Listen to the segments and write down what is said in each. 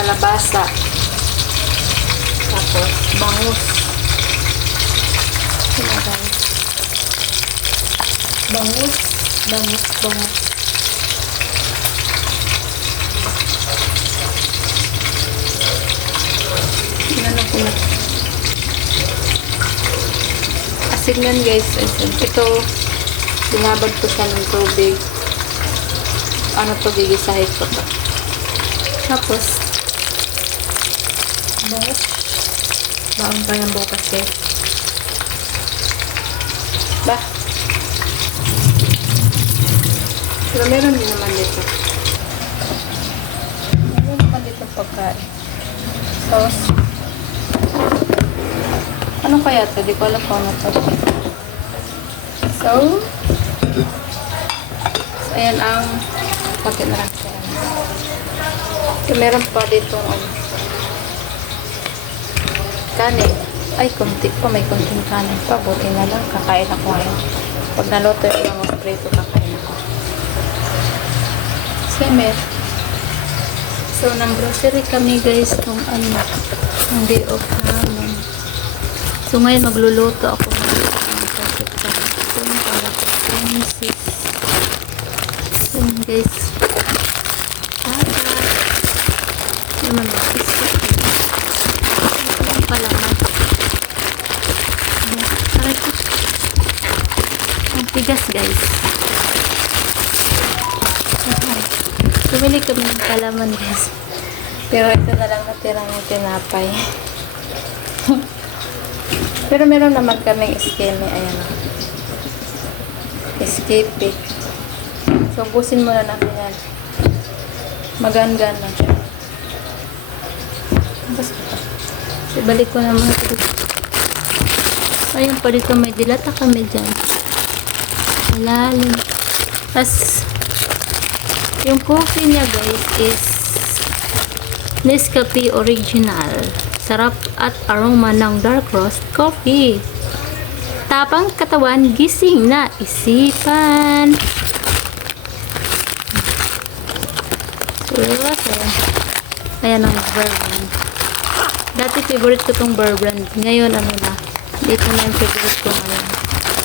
kalabasa. Tapos, bangus. Sino guys? Bangus. Ano ko na? Asin yan guys. Ito, binabad ko siya ng tubig. Ano to, gigisahin ko to. Tapos, bangus. Baon pa yung bukas guys. Pero meron din naman dito. Meron naman dito pagkain. Sauce. Ano kaya ito? Di ko alam kung ano ito. So, ayan ang pakit na lang siya. So, meron pa dito kanin. Ay, konti pa. May konting kanin pa. Buti na lang. Kakain ako ngayon. Pag naluto yung mga prito, kakain ako. Semer. So, nang grocery kami guys. Kung ano, ang day off namin. So, ngayon magluluto ako ng pasit kahapon para sa Genesis. So, guys. Naman mag-isip. Ito yung palaman. Aray ko. Ang tigas guys. Bumili kami ng palaman guys. Pero ito na lang natirang yung tinapay. Pero meron naman kaming escape. Ayan. Escape. So, busin muna natin yan. Magan-gan lang siya. So, balik ko naman ito. Ayun pa dito, may dilata kami dyan. Malalim. Tapos, yung coffee niya guys is Nescafe Original. Sarap at aroma ng dark roast coffee. Tapang katawan, gising na isipan. So, ayan ang bear brand. Dati favorite ko tong bear brand. Ngayon ano na. Dito na yung favorite ko ngayon.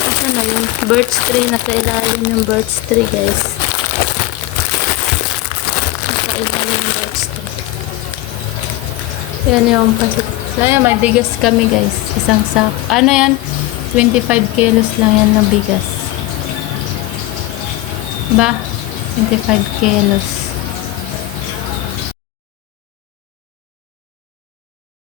Asa na yung birch tree. Nasa ilalim yung birch tree guys. Nasa ilalim yung birch tree. Yan yung pasit. Kaya may bigas kami guys. Isang sak. Ano yan? 25 kilos lang yan ng bigas. Ba? 25 kilos.